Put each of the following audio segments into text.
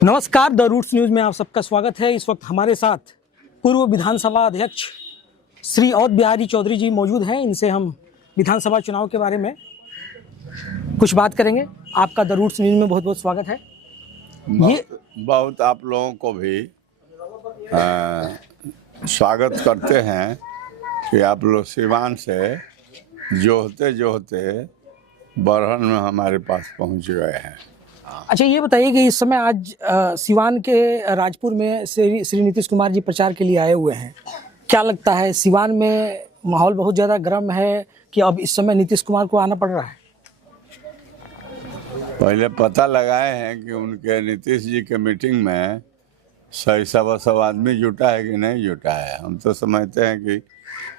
नमस्कार, the roots news में आप सबका स्वागत है। इस वक्त हमारे साथ पूर्व विधानसभा अध्यक्ष श्री अवध बिहारी चौधरी जी मौजूद हैं। इनसे हम विधानसभा चुनाव के बारे में कुछ बात करेंगे। आपका द रूट्स न्यूज में बहुत बहुत स्वागत है। बहुत आप लोगों को भी स्वागत करते हैं कि आप लोग सिवान से जो होते बरहन में हमारे पास पहुंच गए हैं। अच्छा, ये बताइए कि इस समय आज सिवान के राजपुर में श्री नीतीश कुमार जी प्रचार के लिए आए हुए हैं। क्या लगता है, सिवान में माहौल बहुत ज़्यादा गर्म है कि अब इस समय नीतीश कुमार को आना पड़ रहा है? पहले पता लगाए हैं कि उनके नीतीश जी के मीटिंग में सही सब आदमी जुटा है कि नहीं जुटा है। हम तो समझते हैं कि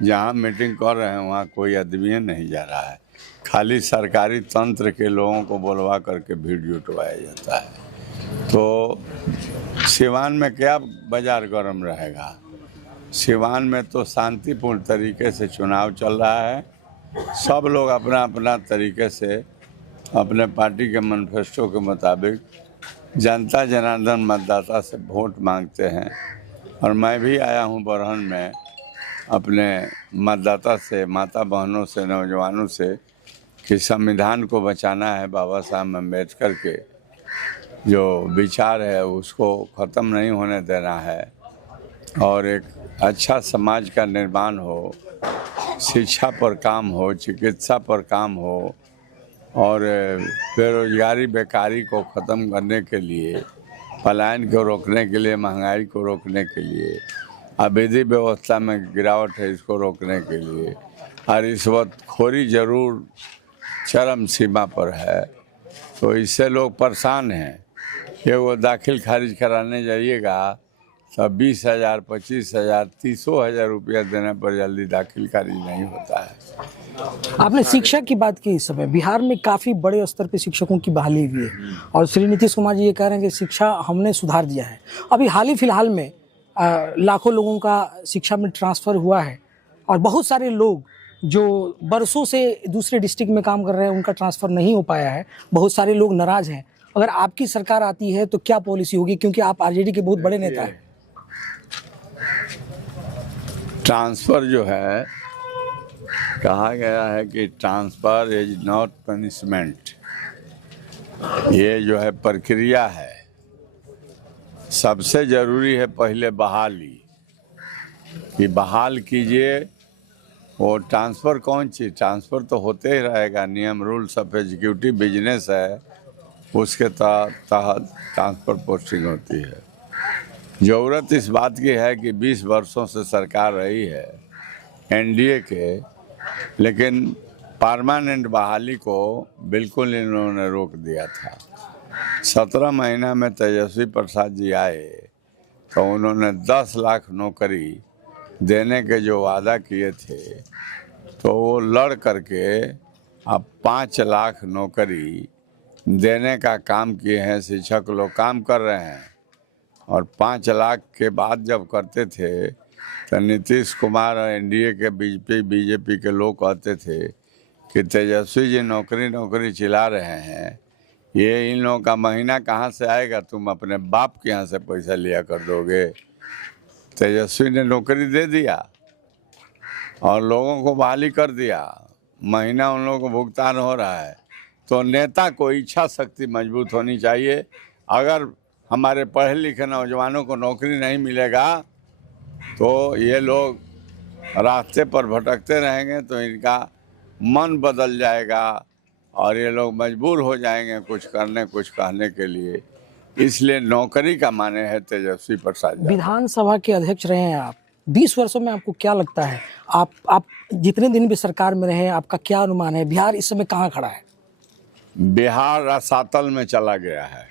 जहाँ मीटिंग कर रहे हैं वहाँ कोई आदमी नहीं जा रहा है, खाली सरकारी तंत्र के लोगों को बुलवा करके भीड़ जुटवाया जाता है। तो सिवान में क्या बाजार गर्म रहेगा? सिवान में तो शांतिपूर्ण तरीके से चुनाव चल रहा है। सब लोग अपना अपना तरीके से अपने पार्टी के मैनिफेस्टो के मुताबिक जनता जनार्दन मतदाता से वोट मांगते हैं। और मैं भी आया हूँ बरहन में अपने मतदाता से, माता बहनों से, नौजवानों से कि संविधान को बचाना है। बाबा साहब अम्बेडकर के जो विचार है उसको ख़त्म नहीं होने देना है और एक अच्छा समाज का निर्माण हो, शिक्षा पर काम हो, चिकित्सा पर काम हो और बेरोजगारी बेकारी को ख़त्म करने के लिए, पलायन को रोकने के लिए, महंगाई को रोकने के लिए, अवैध व्यवस्था में गिरावट है इसको रोकने के लिए, और रिश्वतखोरी जरूर चरम सीमा पर है। तो इससे लोग परेशान हैं कि वो दाखिल खारिज कराने जाइएगा तो 20,000, 25,000, 30,000 रुपया देने पर जल्दी दाखिल खारिज नहीं होता है। आपने शिक्षा की बात की। इस समय बिहार में काफ़ी बड़े स्तर पे शिक्षकों की बहाली हुई है और श्री नीतीश कुमार जी ये कह रहे हैं कि शिक्षा हमने सुधार दिया है। अभी हाल ही फिलहाल में लाखों लोगों का शिक्षा में ट्रांसफ़र हुआ है और बहुत सारे लोग जो बरसों से दूसरे डिस्ट्रिक्ट में काम कर रहे हैं उनका ट्रांसफ़र नहीं हो पाया है। बहुत सारे लोग नाराज़ हैं। अगर आपकी सरकार आती है तो क्या पॉलिसी होगी, क्योंकि आप आरजेडी के बहुत बड़े नेता हैं? ट्रांसफ़र जो है, कहा गया है कि ट्रांसफ़र इज नॉट पनिशमेंट। ये जो है प्रक्रिया है। सबसे ज़रूरी है पहले बहाली, कि बहाल कीजिए। वो ट्रांसफ़र कौन चीज़, ट्रांसफ़र तो होते ही रहेगा। नियम रूल्स ऑफ एग्जीक्यूटिव बिजनेस है, उसके तहत ट्रांसफ़र पोस्टिंग होती है। ज़रूरत इस बात की है कि 20 वर्षों से सरकार रही है एनडीए के, लेकिन परमानेंट बहाली को बिल्कुल इन्होंने रोक दिया था। 17 महीना में तेजस्वी प्रसाद जी आए तो उन्होंने 10 लाख नौकरी देने के जो वादा किए थे तो वो लड़ करके अब 5 लाख नौकरी देने का काम किए हैं। शिक्षक लोग काम कर रहे हैं और 5 लाख के बाद जब करते थे तो नीतीश कुमार और एनडीए के बीजेपी के लोग कहते थे कि तेजस्वी जी नौकरी चिल्ला रहे हैं, ये इन लोगों का महीना कहाँ से आएगा, तुम अपने बाप के यहाँ से पैसा लिया कर दोगे। तेजस्वी ने नौकरी दे दिया और लोगों को बहाली कर दिया, महीना उन लोगों को भुगतान हो रहा है। तो नेता को इच्छा शक्ति मजबूत होनी चाहिए। अगर हमारे पढ़े लिखे नौजवानों को नौकरी नहीं मिलेगा तो ये लोग रास्ते पर भटकते रहेंगे, तो इनका मन बदल जाएगा और ये लोग मजबूर हो जाएंगे कुछ करने, कुछ कहने के लिए। इसलिए नौकरी का माने है तेजस्वी प्रसाद। विधानसभा के अध्यक्ष रहे हैं आप 20 वर्षों में, आपको क्या लगता है, आप जितने दिन भी सरकार में रहे, आपका क्या अनुमान है, बिहार इस समय कहाँ खड़ा है? बिहार रसातल में चला गया है।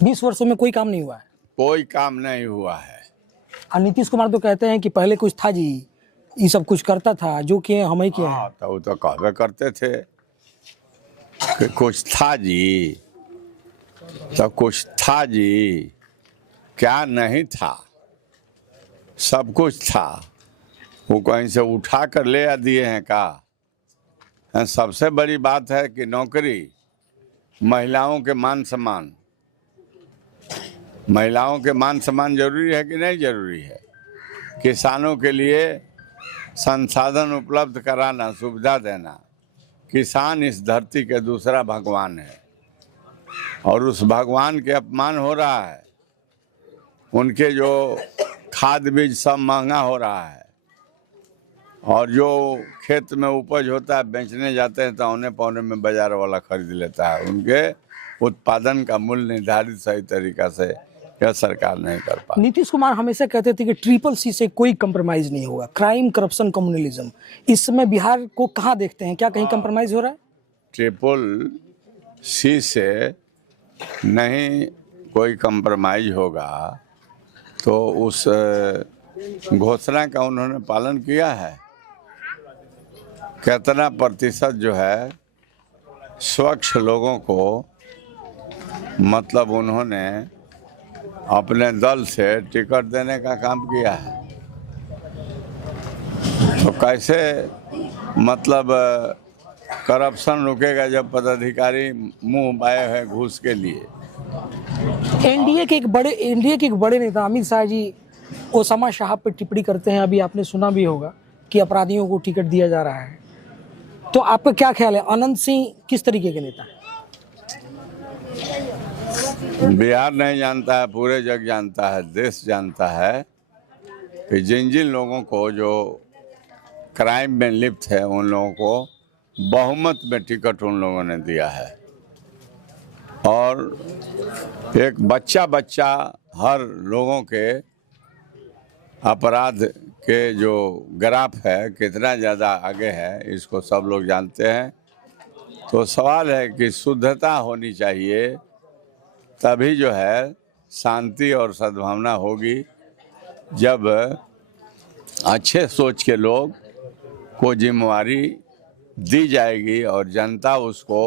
20 वर्षों में कोई काम नहीं हुआ है? कोई काम नहीं हुआ है। और नीतीश कुमार तो कहते हैं कि पहले कुछ था जी, ये सब कुछ करता था, जो किए हम ही किए हैं। तो वो तो कहवे करते थे कि कुछ था जी, तो कुछ था जी, क्या नहीं था, सब कुछ था। वो कहीं से उठा कर ले आ दिए हैं का? सबसे बड़ी बात है कि नौकरी, महिलाओं के मान सम्मान, महिलाओं के मान सम्मान जरूरी है कि नहीं जरूरी है? किसानों के लिए संसाधन उपलब्ध कराना, सुविधा देना। किसान इस धरती के दूसरा भगवान है और उस भगवान के अपमान हो रहा है। उनके जो खाद बीज सब महंगा हो रहा है और जो खेत में उपज होता है बेचने जाते हैं तो औने पौने में बाजार वाला खरीद लेता है। उनके उत्पादन का मूल्य निर्धारित सही तरीका से यह सरकार नहीं कर पा। नीतीश कुमार हमेशा कहते थे कि CCC से कोई कंप्रोमाइज नहीं होगा, क्राइम, करप्शन, कम्युनलिज्म। इस समय बिहार को कहाँ देखते हैं, क्या कहीं कंप्रोमाइज हो रहा है? CCC से नहीं कोई कंप्रोमाइज होगा तो उस घोषणा का उन्होंने पालन किया है? कितना प्रतिशत जो है स्वच्छ लोगों को मतलब उन्होंने अपने दल से टिकट देने का काम किया है? तो कैसे मतलब करप्शन रुकेगा जब पदाधिकारी मुंह बाए हैं घूस के लिए? एनडीए के एक बड़े नेता अमित शाह जी ओसामा साहब पे टिप्पणी करते हैं। अभी आपने सुना भी होगा कि अपराधियों को टिकट दिया जा रहा है। तो आपका क्या ख्याल है, अनंत सिंह किस तरीके के नेता हैं? बिहार नहीं जानता है, पूरे जग जानता है, देश जानता है कि जिन जिन लोगों को जो क्राइम में लिप्त है उन लोगों को बहुमत में टिकट उन लोगों ने दिया है। और एक बच्चा हर लोगों के अपराध के जो ग्राफ है कितना ज़्यादा आगे है इसको सब लोग जानते हैं। तो सवाल है कि शुद्धता होनी चाहिए, तभी जो है शांति और सद्भावना होगी। जब अच्छे सोच के लोग को जिम्मेवारी दी जाएगी और जनता उसको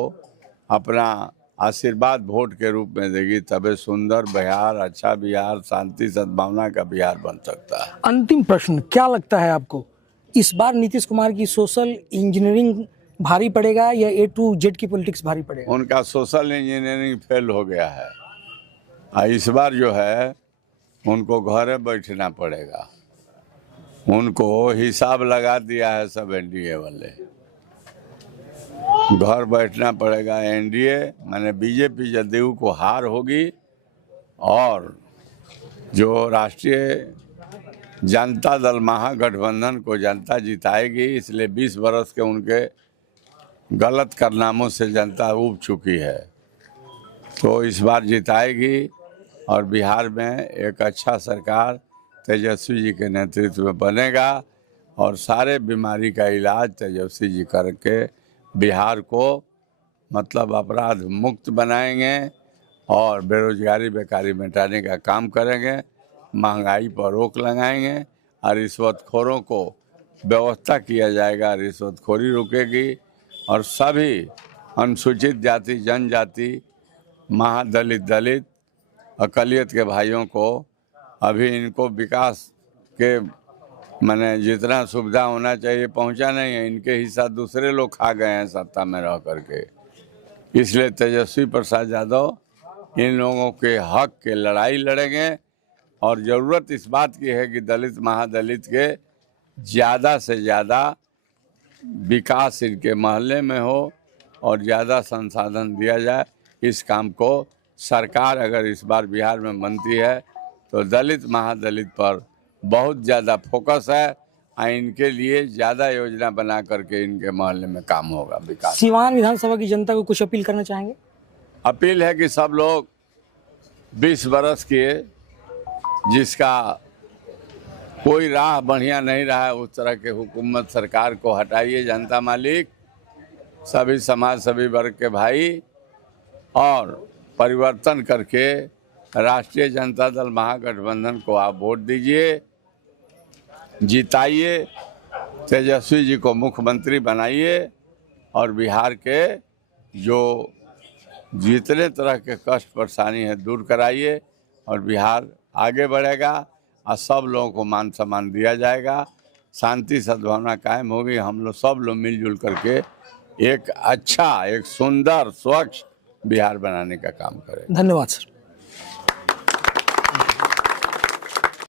अपना आशीर्वाद वोट के रूप में देगी, तबे सुंदर बिहार, अच्छा बिहार, शांति सद्भावना का बिहार बन सकता है। अंतिम प्रश्न, क्या लगता है आपको, इस बार नीतीश कुमार की सोशल इंजीनियरिंग भारी पड़ेगा या A to Z की पॉलिटिक्स भारी पड़ेगा? उनका सोशल इंजीनियरिंग फेल हो गया है। इस बार जो है उनको घरे बैठना पड़ेगा। उनको हिसाब लगा दिया है सब एनडीए वाले, घर बैठना पड़ेगा। एनडीए माने बीजेपी जदयू को हार होगी और जो राष्ट्रीय जनता दल महागठबंधन को जनता जिताएगी। इसलिए 20 बरस के उनके गलत कारनामों से जनता ऊब चुकी है, तो इस बार जिताएगी और बिहार में एक अच्छा सरकार तेजस्वी जी के नेतृत्व में बनेगा और सारे बीमारी का इलाज तेजस्वी जी करके बिहार को मतलब अपराध मुक्त बनाएंगे और बेरोजगारी बेकारी मिटाने का काम करेंगे, महंगाई पर रोक लगाएंगे और रिश्वतखोरों को व्यवस्था किया जाएगा, रिश्वतखोरी रुकेगी और सभी अनुसूचित जाति, जनजाति, महादलित, दलित, अकलियत के भाइयों को अभी इनको विकास के माने जितना सुविधा होना चाहिए पहुंचा नहीं है। इनके हिस्सा दूसरे लोग खा गए हैं सत्ता में रह करके। इसलिए तेजस्वी प्रसाद यादव इन लोगों के हक के लड़ाई लड़ेंगे और ज़रूरत इस बात की है कि दलित महादलित के ज़्यादा से ज़्यादा विकास इनके मोहल्ले में हो और ज़्यादा संसाधन दिया जाए। इस काम को सरकार अगर इस बार बिहार में बनती है तो दलित महादलित पर बहुत ज़्यादा फोकस है। इनके लिए ज़्यादा योजना बना करके इनके मोहल्ले में काम होगा विकास। सिवान विधानसभा की जनता को कुछ अपील करना चाहेंगे? अपील है कि सब लोग 20 बरस के जिसका कोई राह बढ़िया नहीं रहा है उस तरह के हुकूमत सरकार को हटाइए जनता मालिक, सभी समाज, सभी वर्ग के भाई, और परिवर्तन करके राष्ट्रीय जनता दल महागठबंधन को आप वोट दीजिए, जिताइए, तेजस्वी जी को मुख्यमंत्री बनाइए और बिहार के जो जितने तरह के कष्ट परेशानी है दूर कराइए और बिहार आगे बढ़ेगा और सब लोगों को मान सम्मान दिया जाएगा, शांति सद्भावना कायम होगी। हम लोग सब लोग मिलजुल करके एक अच्छा, एक सुंदर, स्वच्छ बिहार बनाने का काम करें। धन्यवाद सर।